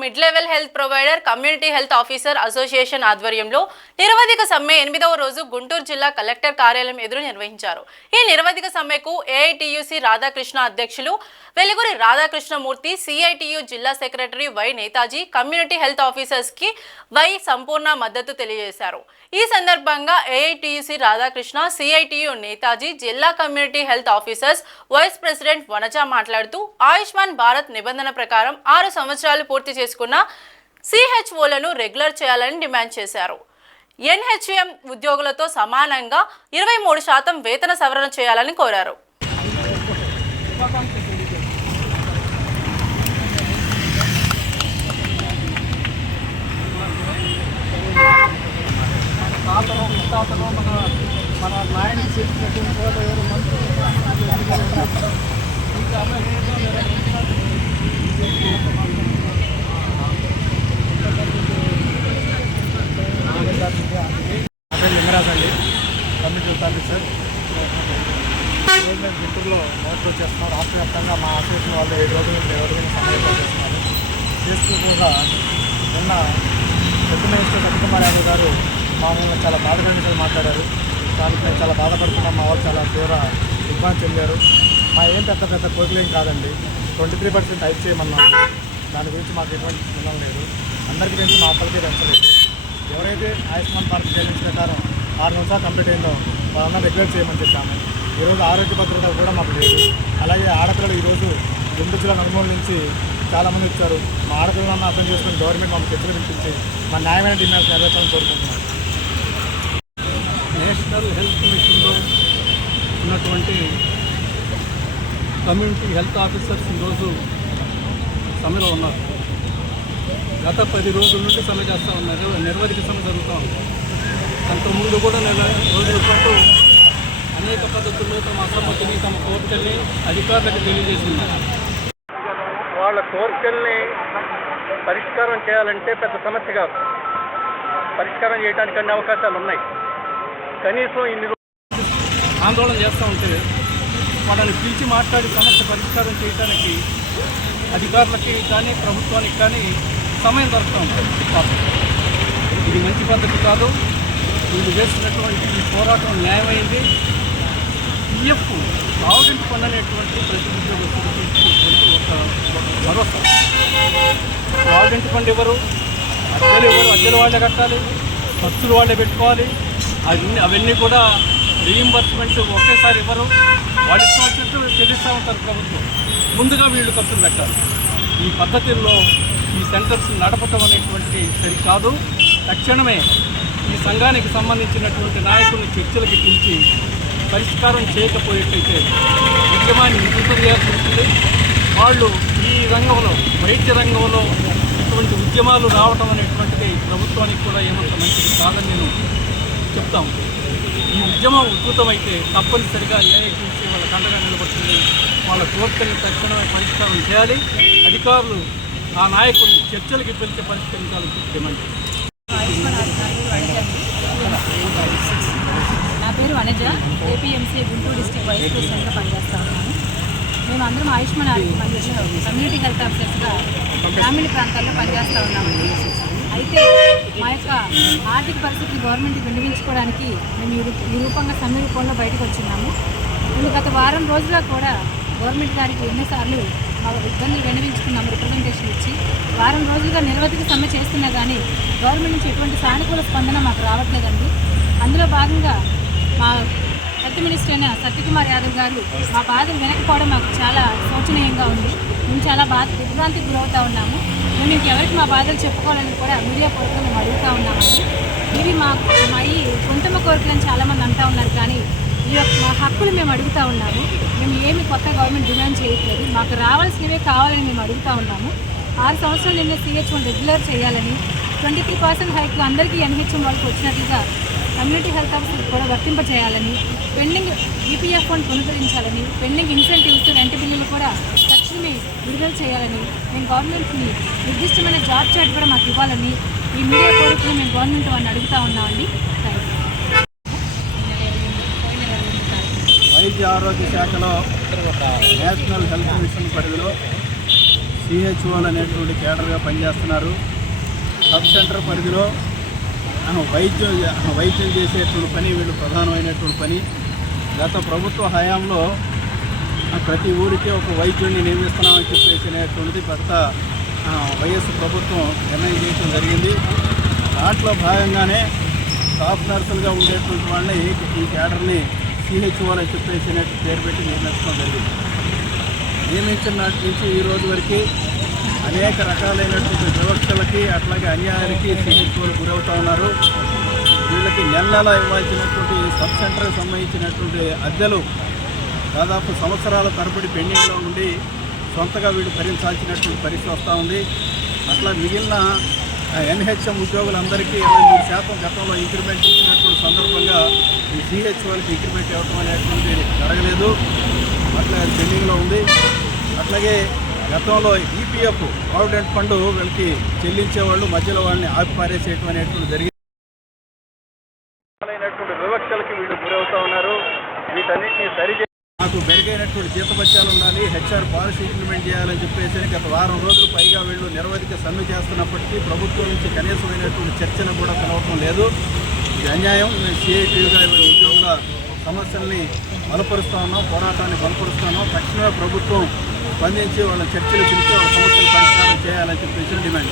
Mid level health provider community health officer association ఆధ్వర్యంలో నిరవధిక సమ్మె 8వ రోజు గుంటూరు జిల్లా కలెక్టర్ కార్యాలయం ఎదురు నిర్వహించారు. ఈ నిరవధిక సమ్మెకు ఏఐటియుసి రాధాకృష్ణ అధ్యక్షులు వెలుగురి రాధాకృష్ణమూర్తి, సిఐటియు జిల్లా secretary why Netaji, community health officers కి వై సంపూర్ణ మద్దతు తెలియజేశారు. ఈ సందర్భంగా ఏఐటియుసి రాధాకృష్ణ, సిఐటియు నేతాజీ, జిల్లా community health officers vice president Vanaja మాట్లాడుతూ ఆయుష్మాన్ భారత్ నిబంధన ప్రకారం 6 సంవత్సరాలు పూర్తి చేసుకున్న సిహెచ్ఓలను రెగ్యులర్ చేయాలని డిమాండ్ చేశారు. ఎన్హెచ్ఎం ఉద్యోగులతో సమానంగా 23% వేతన సవరణ చేయాలని కోరారు. మన నాయకుడు చెప్పినటువంటి వాళ్ళు ఎవరు మంత్రులు లింగరాజ్ అండి, కమ్యూనిటీ ఆఫీసర్. ఈరోజు మేము గుంటూరులో మోటార్ చేస్తున్నాం. రాష్ట్ర వ్యాప్తంగా మా అసోసియేషన్ వాళ్ళు 7 రోజుల నుంచి ఎవరికైనా సమావేశాలు చేస్తున్నారు. చేస్తూ కూడా నిన్న పెద్ద మినిస్టర్ సత్యకుమార్ యాదవ్ గారు మామూలుగా చాలా బాధపడిన మాట్లాడారు. దానికి మేము చాలా బాధపడుతున్నాం. మా వాళ్ళు చాలా తీవ్ర ఇబ్బంది చెందారు. మా ఏం పెద్ద పెద్ద కోరికలేం కాదండి, 23% హైక్ చేయమన్నాము. దాని గురించి మాకు ఎటువంటి స్పందన లేదు. అందరికీ పెంచి మా అప్పటికే పెంచలేదు. ఎవరైతే ఆయుష్మాన్ భారత్ చెల్లించిన ప్రకారం 6 సంవత్సరాలు కంప్లీట్ అయిందో వాళ్ళన్నా రెగ్యులేట్ చేయమని చెప్పాము. ఈరోజు ఆరోగ్య భద్రత కూడా మాకు లేదు. అలాగే ఆడపిల్లలు ఈరోజు గుంటూరు జిల్లా నలుమూల నుంచి చాలామంది వచ్చారు. మా ఆడపిల్లలను అర్థం చేసుకుని గవర్నమెంట్ మమ్మల్ని చర్చలు వినిపించి మా న్యాయమైన డిమాండ్స్ నెరవేర్చాలని కోరుకుంటున్నాం. నేషనల్ హెల్త్ మిషన్లో ఉన్నటువంటి కమ్యూనిటీ హెల్త్ ఆఫీసర్స్ ఈరోజు సమ్మెలో ఉన్నారు. గత 10 రోజుల నుండి సమ్మె చేస్తూ ఉన్నారు. నిరవధిక సమ్మె జరుగుతూ ఉంది. అంతకుముందు కూడా రోజుల పాటు అనేక పద్ధతుల్లో తమ అసమ్మతిని, తమ కోరికల్ని అధికారులకు తెలియజేస్తున్నారు. వాళ్ళ కోరికల్ని పరిష్కారం చేయాలంటే పెద్ద సమస్య కాదు. పరిష్కారం చేయడానికి అన్ని అవకాశాలు ఉన్నాయి. కనీసం ఇన్ని ఆందోళన చేస్తూ ఉంటే వాళ్ళని పిలిచి మాట్లాడి సమస్య పరిష్కారం చేయడానికి అధికారులకి కానీ ప్రభుత్వానికి కానీ సమయం దొరుకుతూ ఉంటుంది. ఇది మంచి పద్ధతి కాదు. వీళ్ళు చేస్తున్నటువంటి ఈ పోరాటం న్యాయమైంది. పిఎఫ్ ప్రావిడెంట్ ఫండ్ అనేటువంటి ప్రతి ఉద్యోగస్తులకి ఒక భరోసా. ప్రావిడెంట్ ఫండ్ ఎవరు, అద్దెలు వాళ్ళే కట్టాలి, ఖర్చులు వాళ్ళే పెట్టుకోవాలి. అవన్నీ కూడా రీయింబర్స్మెంట్ ఒకేసారి ఇవ్వరు. వాళ్ళు ఇష్టం వచ్చినట్టు చెల్లిస్తూ ఉంటారు ప్రభుత్వం. ముందుగా వీళ్ళు ఖర్చులు పెట్టాలి. ఈ పద్ధతుల్లో ఈ సెంటర్స్ నడపటం అనేటువంటిది సరికాదు. తక్షణమే ఈ సంఘానికి సంబంధించినటువంటి నాయకులను చర్చలకు పిలిచి పరిష్కారం చేయకపోయేటైతే ఉద్యమాన్ని విస్తృతం చేయాల్సి ఉంటుంది. వాళ్ళు ఈ రంగంలో, వైద్య రంగంలో ఇటువంటి ఉద్యమాలు రావటం అనేటువంటిది ప్రభుత్వానికి కూడా ఏమంత మంచిది కాదని నేను చెప్తాం. ఈ ఉద్యమం ఉధృతమైతే తప్పనిసరిగా ఏఐటీసీ వాళ్ళ కండగా నిలబడుతుంది. వాళ్ళ కోరికల్ని తక్షణమే పరిష్కారం చేయాలి. అధికారులు ఆ నాయకుల్ని చర్చలకి పిలిచి పరిష్కరించాలని డిమాండ్. నా పేరు Vanaja, APMC Guntur district vice ప్రెసిడెంట్గా పనిచేస్తూ ఉన్నాను. మేము అందరం ఆయుష్మాన్ కమ్యూనిటీ హెల్త్ ఆఫీసర్స్గా గ్రామీణ ప్రాంతాల్లో పనిచేస్తూ ఉన్నామండి. అయితే మా యొక్క ఆర్థిక పరిస్థితిని గవర్నమెంట్కి వినియోగించుకోవడానికి మేము ఈ రూపంగా సమ్మె రూపంలో బయటకు వచ్చినాము. మేము గత వారం రోజులుగా కూడా గవర్నమెంట్ గారికి ఎన్నోసార్లు మా ఇబ్బందులు వినియోగించుకున్నాము, రిప్రజెంటేషన్ ఇచ్చి. వారం రోజులుగా నిరవధిక సమ్మె చేస్తున్నా కానీ గవర్నమెంట్ నుంచి ఎటువంటి సానుకూల స్పందన మాకు రావట్లేదండి. అందులో భాగంగా మా హెల్త్ మినిస్టర్ అయిన సత్యకుమార్ యాదవ్ గారు మా బాధలు వినకపోవడం మాకు చాలా శోచనీయంగా ఉంది. మేము చాలా విభ్రాంతికి గురవుతూ ఉన్నాము. మేము ఇంకెవరికి మా బాధలు చెప్పుకోవాలని కూడా మీడియా పూర్వకంగా మేము అడుగుతూ ఉన్నామండి. ఇవి మా ఈ సొంతమ కోరికలని చాలామంది అంటూ ఉన్నారు, కానీ ఈ యొక్క మా హక్కులు మేము అడుగుతూ ఉన్నాము. మేము ఏమి కొత్త గవర్నమెంట్ డిమాండ్ చేయట్లేదు. మాకు రావాల్సినవే కావాలని మేము అడుగుతూ ఉన్నాము. 6 సంవత్సరాల నిన్న సిహెచ్ఓని రెగ్యులర్ చేయాలని, 23% హైక్ అందరికీ ఎన్హెచ్ఎం వాళ్ళకి వచ్చినట్లుగా కమ్యూనిటీ హెల్త్ ఆఫీసర్కి కూడా వర్తింపజేయాలని, పెండింగ్ ఈపీఎఫ్ ఫండ్ పునరుద్ధరించాలని, పెండింగ్ ఇన్సెంటివ్స్, రెంట్ బిల్లులు కూడా తక్షణమే విడుదల చేయాలని, మేము గవర్నమెంట్ని నిర్దిష్టమైన జాబ్ చార్ట్ కూడా మాకు ఇవ్వాలని ఈ మీడియా కోరికలు మేము గవర్నమెంట్ వాళ్ళని అడుగుతూ ఉన్నామండి. వైద్య ఆరోగ్య శాఖలో నేషనల్ హెల్త్ మిషన్ పరిధిలో సిహెచ్ఓలు అనేటువంటి కేడర్గా పనిచేస్తున్నారు. సబ్ సెంటర్ పరిధిలో వైద్యం చేసేటువంటి పని వీళ్ళు ప్రధానమైనటువంటి పని. గత ప్రభుత్వ హయాంలో ప్రతి ఊరికి ఒక వైద్యుడిని నియమిస్తున్నామని చెప్పేసినటువంటిది కొత్త వైఎస్ ప్రభుత్వం నిర్ణయం చేయడం జరిగింది. దాంట్లో భాగంగానే స్టాఫ్ నర్సులుగా ఉండేటువంటి వాళ్ళని ఈ క్యాడర్ని సిహెచ్ఓలని చెప్పేసినట్టు పేరు పెట్టి నియమించడం జరిగింది. నియమించిన నాటి నుంచి ఈ రోజు వరకు అనేక రకాలైనటువంటి వివక్షలకి అట్లాగే అన్యాయాలకి సిహెచ్ఓలు గురవుతూ ఉన్నారు. వీళ్ళకి నెల ఇవ్వాల్సినటువంటి సబ్ సెంటర్కి సంబంధించినటువంటి అద్దెలు దాదాపు సంవత్సరాల తరబడి పెండింగ్లో ఉండి సొంతగా వీళ్ళు భరించాల్సినటువంటి పరిస్థితి వస్తూ ఉంది. అట్లా మిగిలిన ఎన్హెచ్ఎం ఉద్యోగులందరికీ 23% గతంలో ఇంక్రిమెంట్ ఇచ్చినటువంటి సందర్భంగా ఈ సిహెచ్ఓలకి ఇంక్రిమెంట్ ఇవ్వటం అనేటువంటి జరగలేదు. అట్లా పెండింగ్లో ఉంది. అట్లాగే గతంలో ఈపీఎఫ్ ప్రావిడెంట్ ఫండ్ వీళ్ళకి చెల్లించేవాళ్ళు మధ్యలో వాళ్ళని ఆపిపారేసేయటం అనేటువంటి జరిగింది. వివక్షలకి వీళ్ళు గురవుతూ ఉన్నారు. వీటన్నిటిని సరిచే నాకు మెరుగైనటువంటి జీతభత్యాలు ఉండాలి, హెచ్ఆర్ పాలసీ ఇంప్లిమెంట్ చేయాలని చెప్పేసి గత వారం రోజులు పైగా వీళ్ళు నిరవధిక సమ్మె చేస్తున్నప్పటికీ ప్రభుత్వం నుంచి కనీసమైనటువంటి చర్చను కూడా పిలవటం లేదు. ఇది అన్యాయం. మేము సిఐటిగా వీళ్ళ ఉద్యోగుల సమస్యల్ని బలపరుస్తూ ఉన్నాం, పోరాటాన్ని బలపరుస్తూ ఉన్నాం. తక్షణమే ప్రభుత్వం స్పందించి వాళ్ళ చర్చలు పిలిచి వాళ్ళ సమస్యలు పరిష్కారం చేయాలని చెప్పేసి డిమాండ్